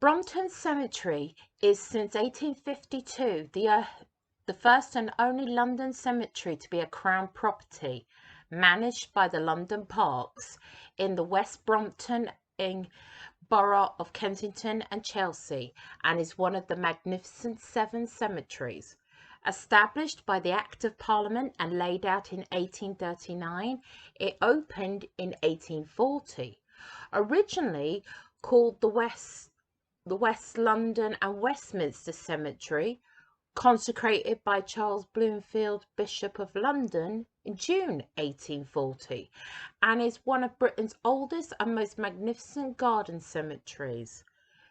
Brompton Cemetery is since 1852 the first and only London cemetery to be a Crown property, managed by the London Parks in the West Brompton borough of Kensington and Chelsea, and is one of the Magnificent Seven cemeteries. Established by the Act of Parliament and laid out in 1839, it opened in 1840. Originally called the West London and Westminster Cemetery, consecrated by Charles Bloomfield, Bishop of London, in June 1840, and is one of Britain's oldest and most magnificent garden cemeteries.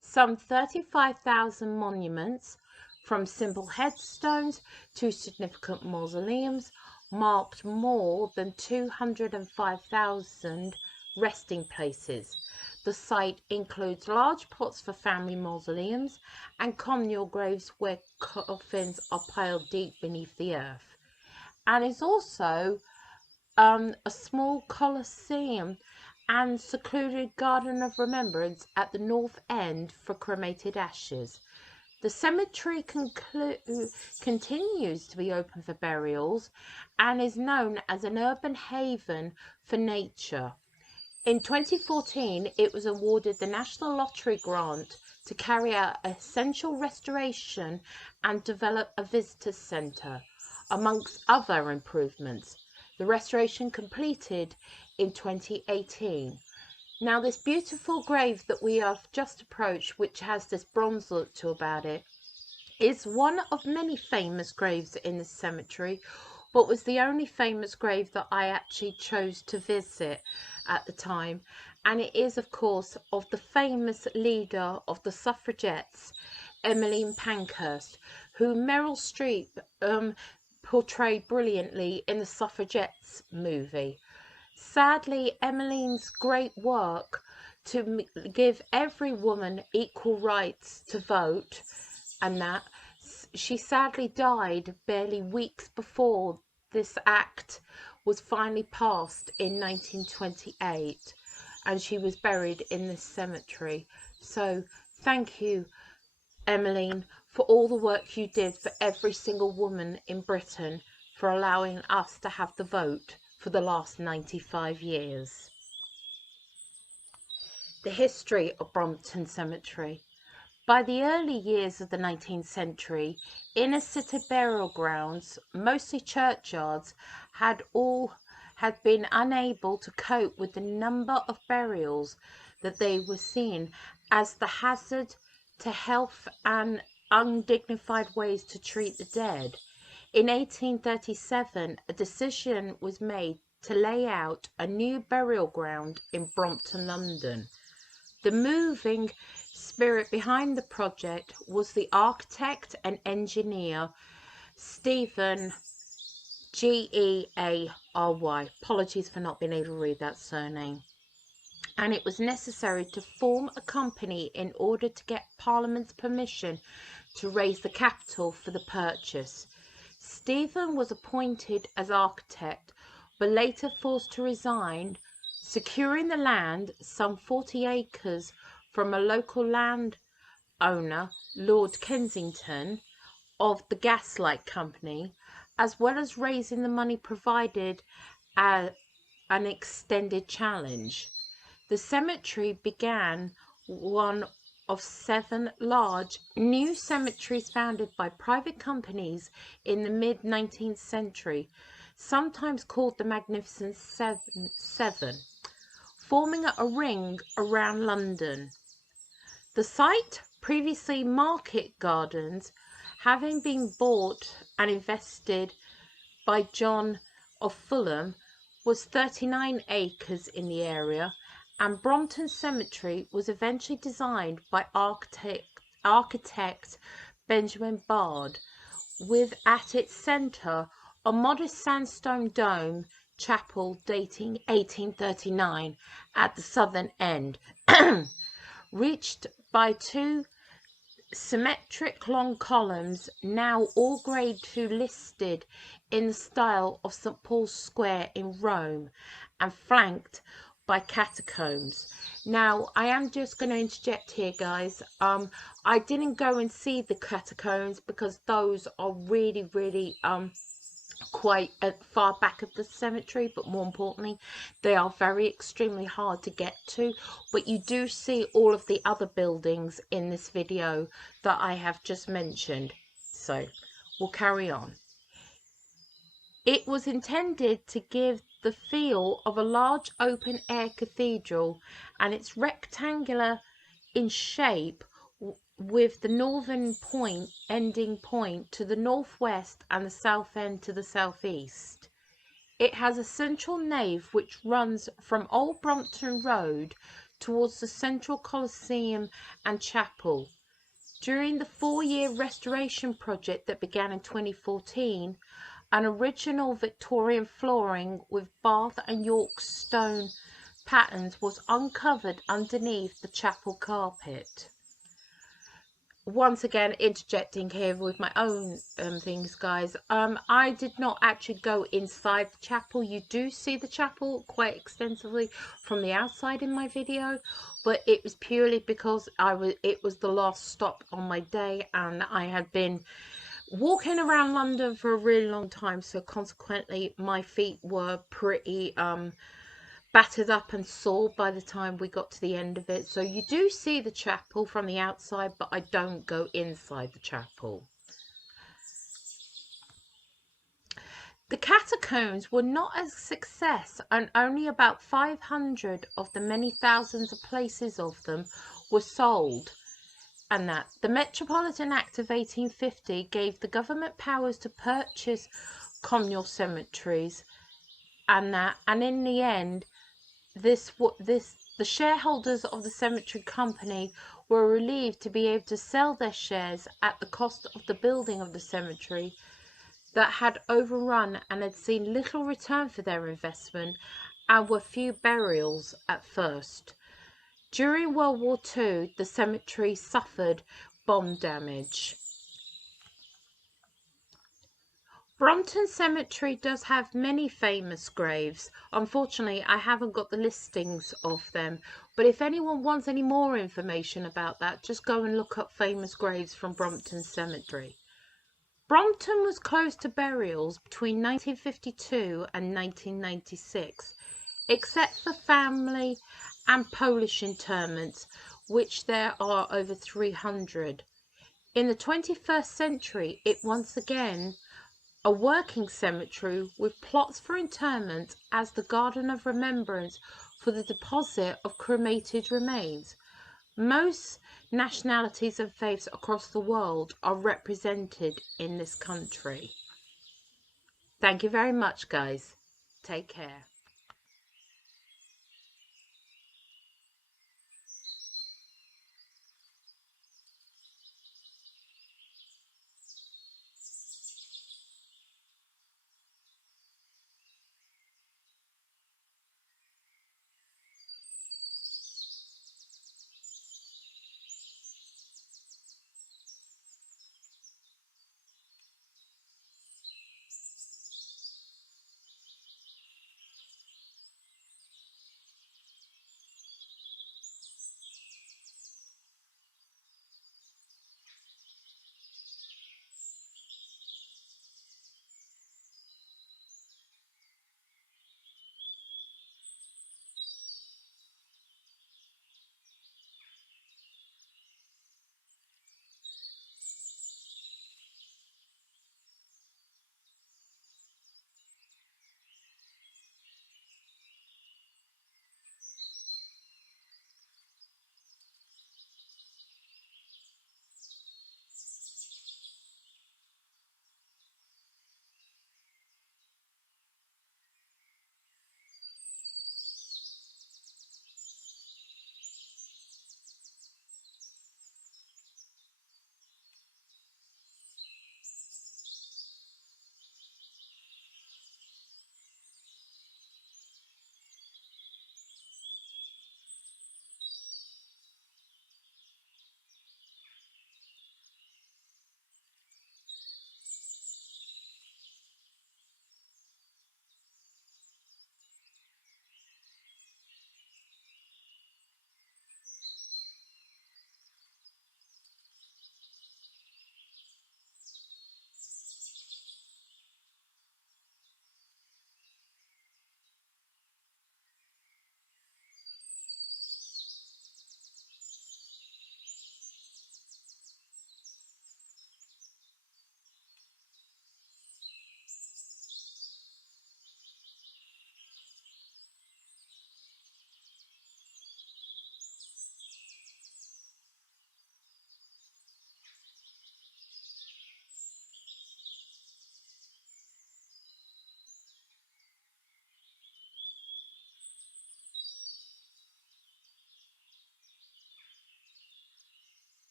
Some 35,000 monuments, from simple headstones to significant mausoleums, marked more than 205,000 resting places. The site includes large plots for family mausoleums and communal graves where coffins are piled deep beneath the earth, and is also a small colosseum and secluded garden of remembrance at the north end for cremated ashes. The cemetery continues to be open for burials and is known as an urban haven for nature. In 2014, it was awarded the National Lottery grant to carry out essential restoration and develop a visitor centre, amongst other improvements. The restoration completed in 2018. Now, this beautiful grave that we have just approached, which has this bronze look to about it, is one of many famous graves in this cemetery, but was the only famous grave that I actually chose to visit at the time. And it is, of course, of the famous leader of the suffragettes, Emmeline Pankhurst, who Meryl Streep portrayed brilliantly in the Suffragettes movie. Sadly, Emmeline's great work to give every woman equal rights to vote, and that she sadly died barely weeks before this act was finally passed in 1928, and she was buried in this cemetery. So thank you, Emmeline, for all the work you did for every single woman in Britain, for allowing us to have the vote for the last 95 years. The history of Brompton Cemetery. By the early years of the 19th century, inner city burial grounds, mostly churchyards, had been unable to cope with the number of burials that they were seen as the hazard to health and undignified ways to treat the dead. In 1837, a decision was made to lay out a new burial ground in Brompton, London. The moving spirit behind the project was the architect and engineer Stephen Geary. Apologies for not being able to read that surname. And it was necessary to form a company in order to get Parliament's permission to raise the capital for the purchase. Stephen was appointed as architect, but later forced to resign, securing the land, some 40 acres, from a local landowner, Lord Kensington, of the Gaslight Company, as well as raising the money provided an extended challenge. The cemetery began one of 7 large new cemeteries founded by private companies in the mid-19th century, sometimes called the Magnificent Seven, forming a ring around London. The site, previously market gardens, having been bought and invested by John of Fulham, was 39 acres in the area, and Brompton Cemetery was eventually designed by architect Benjamin Bard, with at its centre a modest sandstone dome chapel dating 1839 at the southern end, reached by 2 symmetric long columns, now all grade 2 listed in the style of St. Paul's Square in Rome, and flanked by catacombs. Now, I am just going to interject here, guys. I didn't go and see the catacombs because those are really quite far back of the cemetery, but more importantly, they are very extremely hard to get to. But you do see all of the other buildings in this video that I have just mentioned. So we'll carry on. It was intended to give the feel of a large open air cathedral, and it's rectangular in shape with the northern ending point to the northwest and the south end to the southeast. It has a central nave which runs from Old Brompton Road towards the Central Coliseum and Chapel. During the 4-year restoration project that began in 2014, an original Victorian flooring with Bath and York stone patterns was uncovered underneath the chapel carpet. Once again, interjecting here with my own things, guys. I did not actually go inside the chapel. You do see the chapel quite extensively from the outside in my video, but it was purely because it was the last stop on my day, and I had been walking around London for a really long time, so consequently my feet were pretty battered up and sore by the time we got to the end of it. So you do see the chapel from the outside, but I don't go inside the chapel. The catacombs were not a success, and only about 500 of the many thousands of places of them were sold. And that the Metropolitan Act of 1850 gave the government powers to purchase communal cemeteries, and in the end, the shareholders of the cemetery company were relieved to be able to sell their shares at the cost of the building of the cemetery that had overrun and had seen little return for their investment, and were few burials at first. During World War II, the cemetery suffered bomb damage. Brompton Cemetery does have many famous graves. Unfortunately, I haven't got the listings of them, but if anyone wants any more information about that, just go and look up famous graves from Brompton Cemetery. Brompton was closed to burials between 1952 and 1996, except for family and Polish interments, which there are over 300. In the 21st century, it once again a working cemetery with plots for interment as the garden of remembrance for the deposit of cremated remains. Most nationalities and faiths across the world are represented in this country. Thank you very much, guys. Take care.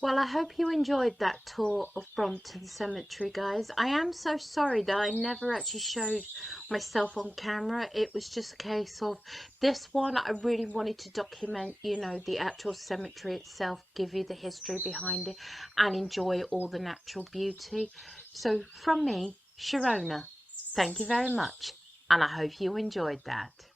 Well, I hope you enjoyed that tour of Brompton Cemetery, guys. I am so sorry that I never actually showed myself on camera. It was just a case of this one, I really wanted to document, you know, the actual cemetery itself, give you the history behind it, and enjoy all the natural beauty. So from me, Sharona, thank you very much, and I hope you enjoyed that.